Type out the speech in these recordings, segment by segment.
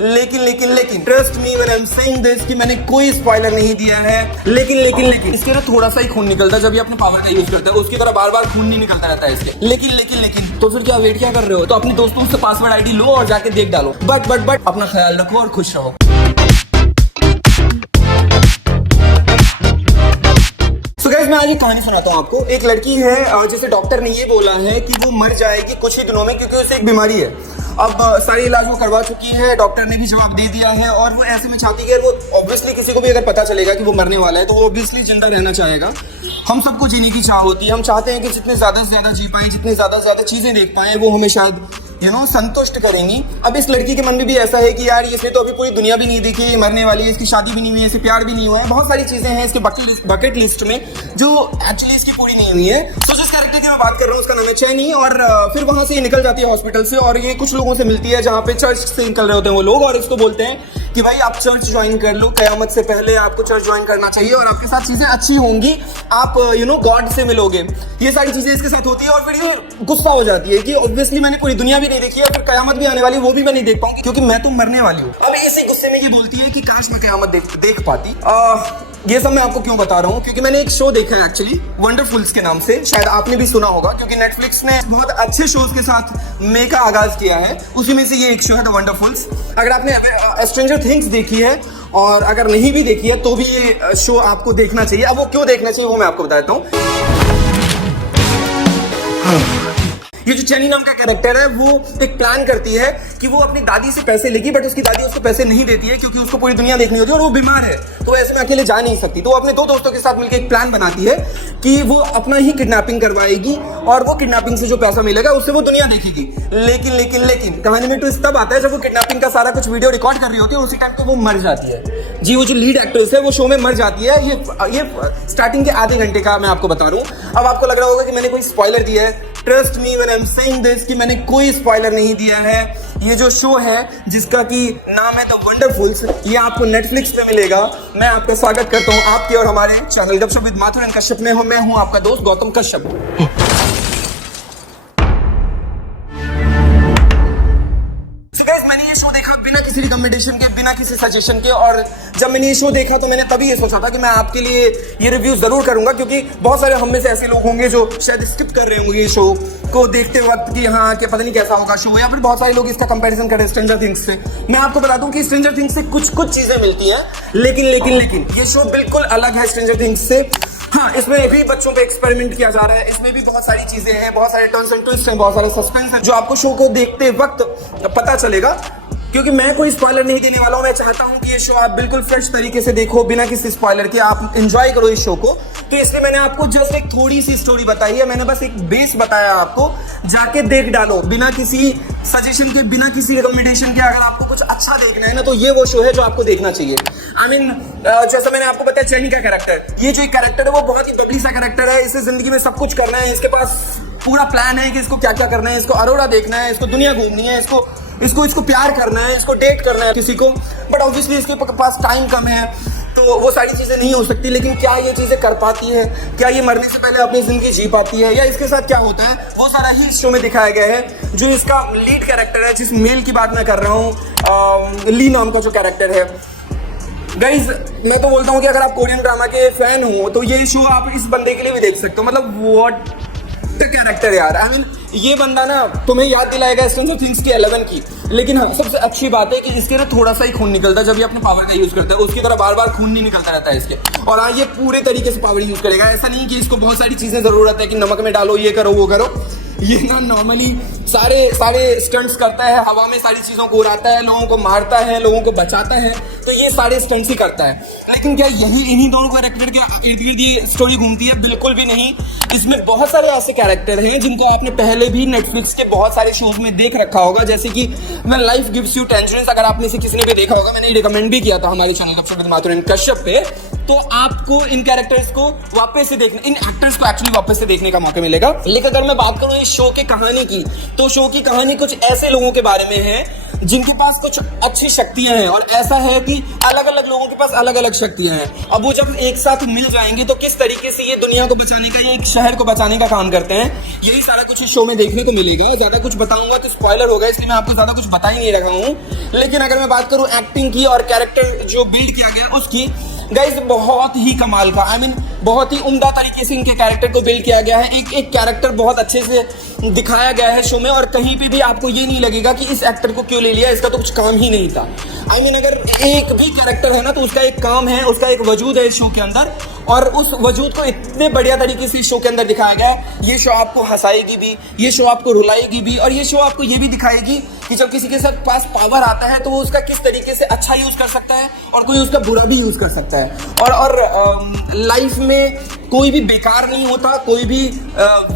लेकिन trust me when I am saying this कि मैंने कोई स्पॉइलर नहीं दिया है। लेकिन इसके ना थोड़ा सा ही खून निकलता है जब ये अपने पावर का यूज करता है। उसकी तरह बार बार खून नहीं निकलता रहता है इसके। लेकिन तो फिर क्या वेट क्या कर रहे हो? तो अपने दोस्तों से पासवर्ड आईडी लो और जाके देख डालो। बट अपना ख्याल रखो और खुश रहो। मैं आज एक कहानी सुनाता हूँ आपको। एक लड़की है जिसे डॉक्टर ने ये बोला है कि वो मर जाएगी कुछ ही दिनों में क्योंकि उसे एक बीमारी है। अब सारी इलाज वो करवा चुकी है, डॉक्टर ने भी जवाब दे दिया है और वो ऐसे में चाहती है। वो ऑब्वियसली किसी को भी अगर पता चलेगा कि वो मरने वाला है तो वो ऑब्वियसली जिंदा रहना चाहेगा। हम सबको जीने की चाह होती है। हम चाहते हैं कि जितने ज्यादा से ज्यादा जी पाए, जितने ज्यादा से ज्यादा चीजें देख पाए, वो हमें शायद संतुष्ट करेंगी। अब इस लड़की के मन में भी ऐसा है कि यार इसने तो अभी पूरी दुनिया भी नहीं देखी, ये मरने वाली है, इसकी शादी भी नहीं हुई है, इससे प्यार भी नहीं हुआ है। बहुत सारी चीजें हैं इसके बकेट लिस्ट में जो एक्चुअली इसकी पूरी नहीं हुई है। तो जिस कैरेक्टर की मैं बात कर रहा हूँ उसका नाम है चैनी। और फिर वहां से ये निकल जाती है हॉस्पिटल से और ये कुछ लोगों से मिलती है जहाँ पे चर्च से निकल रहे होते हैं वो लोग, और इसको बोलते हैं कि भाई आप चर्च ज्वाइन कर लो, कयामत से पहले आपको चर्च ज्वाइन करना चाहिए और आपके साथ चीजें अच्छी होंगी, आप गॉड से मिलोगे। ये सारी चीजें इसके साथ होती है और फिर ये गुस्सा हो जाती है कि ऑब्वियसली मैंने पूरी दुनिया भी नहीं देखी है, फिर कयामत भी आने वाली वो भी मैं नहीं देख पाऊंगी क्योंकि मैं तो मरने वाली हूँ। अब इसी गुस्से में ये बोलती है कि काश मैं कयामत देख पाती। ये सब मैं आपको क्यों बता रहा हूँ क्योंकि मैंने एक शो देखा है एक्चुअली वंडरफुल्स के नाम से, शायद आपने भी सुना होगा क्योंकि नेटफ्लिक्स ने बहुत अच्छे शोज के साथ मे का आगाज किया है। उसी में से ये एक शो है द वंडरफुल्स। अगर आपने स्ट्रेंजर थिंग्स देखी है और अगर नहीं भी देखी है तो भी ये शो आपको देखना चाहिए। अब वो क्यों देखना चाहिए वो मैं आपको बताता हूँ। ये जो चैनी नाम का कैरेक्टर है वो एक प्लान करती है कि वो अपनी दादी से पैसे लेगी, बट उसकी दादी उसको पैसे नहीं देती है क्योंकि उसको पूरी दुनिया देखनी होती है और वो बीमार है, तो ऐसे में अकेले जा नहीं सकती। तो वो अपने दो दोस्तों के साथ मिलकर एक प्लान बनाती है कि वो अपना ही किडनैपिंग करवाएगी और वो किडनैपिंग से जो पैसा मिलेगा उससे वो दुनिया देखेगी। लेकिन कहानी में ट्विस्ट तब आता है जब वो किडनैपिंग का सारा कुछ वीडियो रिकॉर्ड कर रही होती है और उसी टाइम पे वो मर जाती है। जी, वो जो लीड एक्ट्रेस है वो शो में मर जाती है। ये स्टार्टिंग के आधे घंटे का मैं आपको बता रहा हूँ। अब आपको लग रहा होगा कि मैंने कोई स्पॉइलर दिया है। Trust me when I am saying this कि मैंने कोई स्पॉइलर नहीं दिया है। ये जो शो है जिसका कि नाम है द वंडरफुल्स, ये आपको नेटफ्लिक्स पे मिलेगा। मैं आपका स्वागत करता हूँ आपके और हमारे चैनल गपशप विद माथुर एंड कश्यप में। मैं हूँ आपका दोस्त गौतम कश्यप। मैंने ये शो देखा बिना किसी रिकमेंडेशन के, बिना किसी सजेशन के, और जब मैंने ये शो देखा तो मैंने तभी ये सोचा था कि मैं आपके लिए ये रिव्यू जरूर करूंगा क्योंकि बहुत सारे हम में से ऐसे लोग होंगे जो शायद स्किप कर रहे होंगे ये शो को देखते वक्त कि हाँ कि पता नहीं कैसा होगा शो, या फिर बहुत सारे लोग इसका कंपैरिजन करें स्ट्रेंजर थिंग्स से। मैं आपको बता दूं कि स्ट्रेंजर थिंग्स से कुछ चीजें मिलती हैं, लेकिन ये शो बिल्कुल अलग है स्ट्रेंजर थिंग्स से। हाँ, इसमें भी बच्चों पे एक्सपेरिमेंट किया जा रहा है। इसमें भी बहुत सारी चीजें हैं, बहुत सारे टर्न्स एंड ट्विस्ट हैं, बहुत सारे सस्पेंस हैं जो आपको शो को देखते वक्त पता चलेगा। क्योंकि मैं कोई स्पॉइलर नहीं देने वाला हूं। मैं चाहता हूं कि ये शो आप बिल्कुल फ्रेश तरीके से देखो, बिना किसी स्पॉइलर के आप एंजॉय करो इस शो को। तो इसलिए मैंने आपको जस्ट एक थोड़ी सी स्टोरी बताई है। मैंने बस एक बेस बताया आपको, जाके देख डालो बिना किसी सजेशन के, बिना किसी रिकमेंडेशन के। अगर आपको कुछ अच्छा देखना है ना तो ये वो शो है जो आपको देखना चाहिए। जैसा मैंने आपको बताया चैनी का कैरेक्टर, ये जो एक कैरेक्टर है वो बहुत ही बबली सा कैरेक्टर है। इसे जिंदगी में सब कुछ करना है, इसके पास पूरा प्लान है कि इसको क्या क्या करना है। इसको अरोरा देखना है, इसको दुनिया घूमनी है, इसको प्यार करना है, इसको डेट करना है किसी को, बट ऑब्वियसली इसके पास टाइम कम है तो वो सारी चीजें नहीं हो सकती। लेकिन क्या ये चीजें कर पाती है? क्या ये मरने से पहले अपनी जिंदगी जी पाती है, या इसके साथ क्या होता है वो सारा ही इस शो में दिखाया गया है। जो इसका लीड कैरेक्टर है, जिस मेल की बात मैं कर रहा हूँ, ली नाम का जो कैरेक्टर है। गाइज, मैं तो बोलता हूँ कि अगर आप कोरियन ड्रामा के फैन हो तो ये शो आप इस बंदे के लिए भी देख सकते हो। मतलब व्हाट कैरेक्टर यार। ये बंदा ना तुम्हें याद दिलाएगा स्ट्रेंजर थिंग्स की 11 की। लेकिन हाँ, सबसे अच्छी बात है कि इसके ना थोड़ा सा ही खून निकलता है जब ये अपने पावर का यूज करता है। उसकी तरह बार बार खून नहीं निकलता रहता है इसके। और हाँ, ये पूरे तरीके से पावर यूज करेगा। ऐसा नहीं कि इसको बहुत सारी चीजें जरूरत है कि नमक में डालो, ये करो वो करो। ये ना नॉर्मली सारे स्टंट्स करता है, हवा में सारी चीजों को उड़ाता है, लोगों को मारता है, लोगों को बचाता है, तो ये सारे स्टंट्स ही करता है। लेकिन क्या यही इन्हीं दोनों कैरेक्टर के इर्द गिर्द ये स्टोरी घूमती है? बिल्कुल भी नहीं। इसमें बहुत सारे ऐसे कैरेक्टर हैं जिनको आपने पहले भी नेटफ्लिक्स के बहुत सारे शोज में देख रखा होगा, जैसे कि व्हेन लाइफ गिव्स यू टेंजरिन्स। अगर आपने इसे किसी ने भी देखा होगा, मैंने रिकमेंड भी किया था हमारे चैनल गपशप विद माथुर एंड कश्यप पे। तो आपको इन कैरेक्टर्स को वापस से देखने, इन एक्टर्स को एक्चुअली वापस से देखने का मौका मिलेगा। लेकिन अगर मैं बात करूं इस शो की कहानी की, तो शो की कहानी कुछ ऐसे लोगों के बारे में है जिनके पास कुछ अच्छी शक्तियां हैं, और ऐसा है कि अलग अलग लोगों के पास अलग अलग शक्तियां हैं। अब वो जब एक साथ मिल जाएंगे तो किस तरीके से ये दुनिया को बचाने का, ये एक शहर को बचाने का काम करते हैं, यही सारा कुछ इस शो में देखने को मिलेगा। ज्यादा कुछ बताऊंगा तो स्पॉइलर होगा, इसलिए मैं आपको ज्यादा कुछ बता ही नहीं रहा हूँ। लेकिन अगर मैं बात करूं एक्टिंग की और कैरेक्टर जो बिल्ड किया गया उसकी, गाइस बहुत ही कमाल का, आई मीन बहुत ही उम्दा तरीके से इनके कैरेक्टर को बिल्ड किया गया है। एक एक कैरेक्टर बहुत अच्छे से दिखाया गया है शो में, और कहीं पे भी आपको ये नहीं लगेगा कि इस एक्टर को क्यों ले लिया, इसका तो कुछ काम ही नहीं था। आई मीन अगर एक भी कैरेक्टर है ना तो उसका एक काम है, उसका एक वजूद है इस शो के अंदर, और उस वजूद को इतने बढ़िया तरीके से इस शो के अंदर दिखाया गया है। ये शो आपको हंसाएगी भी, ये शो आपको रुलाएगी भी, और ये शो आपको ये भी दिखाएगी कि जब किसी के साथ पास पावर आता है तो वो उसका किस तरीके से अच्छा यूज कर सकता है और कोई उसका बुरा भी यूज कर सकता है। और लाइफ में कोई भी बेकार नहीं होता, कोई भी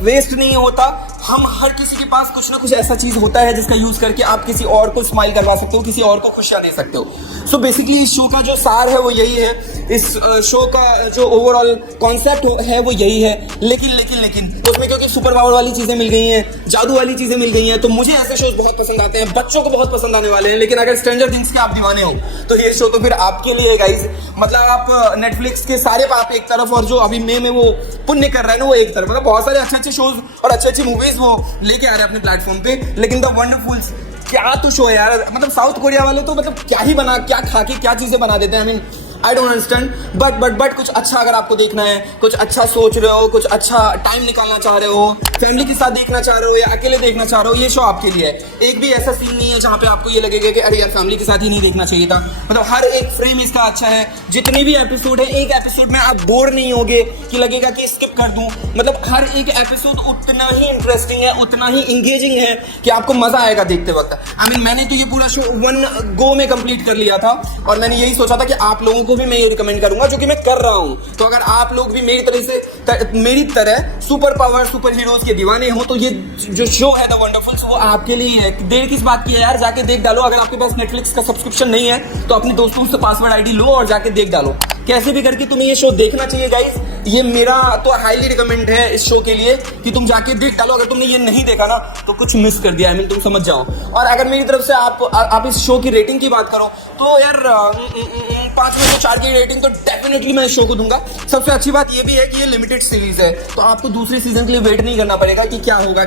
वेस्ट नहीं होता। हम हर किसी के पास कुछ ना कुछ ऐसा चीज होता है जिसका यूज करके आप किसी और को स्माइल करवा सकते हो, किसी और को खुशियां दे सकते हो। सो बेसिकली इस शो का जो सार है वो यही है, इस शो का जो ओवरऑल कॉन्सेप्ट है वो यही है। लेकिन उसमें क्योंकि सुपर पावर वाली चीजें मिल गई हैं, जादू वाली चीजें मिल गई हैं, तो मुझे ऐसे शोज बहुत पसंद आते हैं, बच्चों को बहुत पसंद आने वाले हैं। लेकिन अगर स्ट्रेंजर थिंग्स के आप दीवाने हो तो ये शो तो फिर आपके लिए गाइस। मतलब आप नेटफ्लिक्स के सारे पाप एक तरफ और जो अभी में वो पुण्य कर रहे हैं ना वो एक तरफ। मतलब बहुत सारे अच्छे शोज और अच्छी मूवीज वो लेके आ रहे हैं अपने प्लेटफॉर्म पे। लेकिन द वंडरफुल्स क्या तो शो है यार, मतलब साउथ कोरिया वाले तो मतलब क्या खा के क्या चीजें बना देते हैं। I mean I don't understand, but कुछ अच्छा अगर आपको देखना है, कुछ अच्छा सोच रहे हो, कुछ अच्छा टाइम निकालना चाह रहे हो, फैमिली के साथ देखना चाह रहे हो या अकेले देखना चाह रहे हो, ये शो आपके लिए है। एक भी ऐसा सीन नहीं है जहां पे आपको ये लगेगा कि अरे यार फैमिली के साथ ही नहीं देखना चाहिए था। मतलब हर एक फ्रेम इसका अच्छा है। जितने भी एपिसोड है, एक एपिसोड में आप बोर नहीं होगे कि लगेगा कि स्किप कर दूं। मतलब हर एक एपिसोड उतना ही इंटरेस्टिंग है, उतना ही इंगेजिंग है कि आपको मजा आएगा देखते वक्त। आई मीन मैंने तो ये पूरा शो 1 गो में कंप्लीट कर लिया था, और मैंने यही सोचा था कि आप लोगों को भी मैं ये रिकमेंड करूंगा, जो कि मैं कर रहा हूं। तो अगर आप लोग भी मेरी तरह सुपर पावर, सुपर हीरोज के दीवाने हो तो ये जो शो है द वंडरफुल्स वो आपके लिए है। देर किस बात की है यार, जाके देख डालो। अगर आपके पास नेटफ्लिक्स का सब्सक्रिप्शन नहीं है तो अपने दोस्तों से पासवर्ड आईडी लो और जाके देख डालो। कैसे भी करके तुम्हें ये शो देखना चाहिए गाइस। ये मेरा तो हाईली रिकमेंड है इस शो के लिए कि तुम जाके देख डालो। अगर तुमने ये नहीं देखा ना तो कुछ मिस कर दिया, आई मीन तुम समझ जाओ। और अगर मेरी तरफ से आप इस शो की रेटिंग की बात करो तो यार 5 में से 4 की रेटिंग तो डेफिनेटली मैं इस शो को दूंगा। सबसे अच्छी बात ये भी है कि ये लिमिटेड सीरीज है, तो आपको दूसरे सीजन के लिए वेट नहीं करना पड़ेगा कि क्या होगा।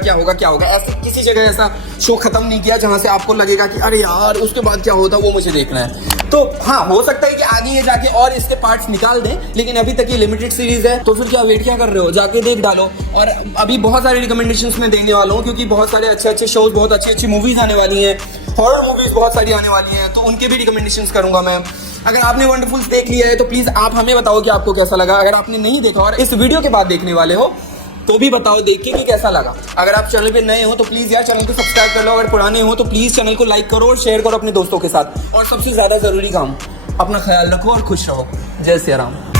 ऐसे किसी जगह ऐसा शो खत्म नहीं किया जहां से आपको लगेगा कि अरे यार उसके बाद क्या होता वो मुझे देखना है। तो हाँ, हो सकता है कि आगे ये जाके और इसके पार्ट्स निकाल दें, लेकिन अभी तक ये लिमिटेड सीरीज है, तो फिर क्या वेट क्या कर रहे हो, जाके देख डालो। और अभी बहुत सारे रिकमेंडेशंस मैं देने वाला हूँ, क्योंकि बहुत सारे अच्छे शोज, बहुत अच्छी मूवीज आने वाली हैं, हॉरर मूवीज बहुत सारी आने वाली हैं, तो उनके भी रिकमेंडेशंस करूंगा मैं। अगर आपने वंडरफुल्स देख लिया है तो प्लीज आप हमें बताओ कि आपको कैसा लगा। अगर आपने नहीं देखा और इस वीडियो के बाद देखने वाले हो तो भी बताओ देख के कि कैसा लगा। अगर आप चैनल पे नए हो तो प्लीज यार चैनल को सब्सक्राइब कर लो, अगर पुराने हो तो प्लीज चैनल को लाइक करो और शेयर करो अपने दोस्तों के साथ। और सबसे ज्यादा जरूरी काम, अपना ख्याल रखो और खुश रहो। जय सिया राम।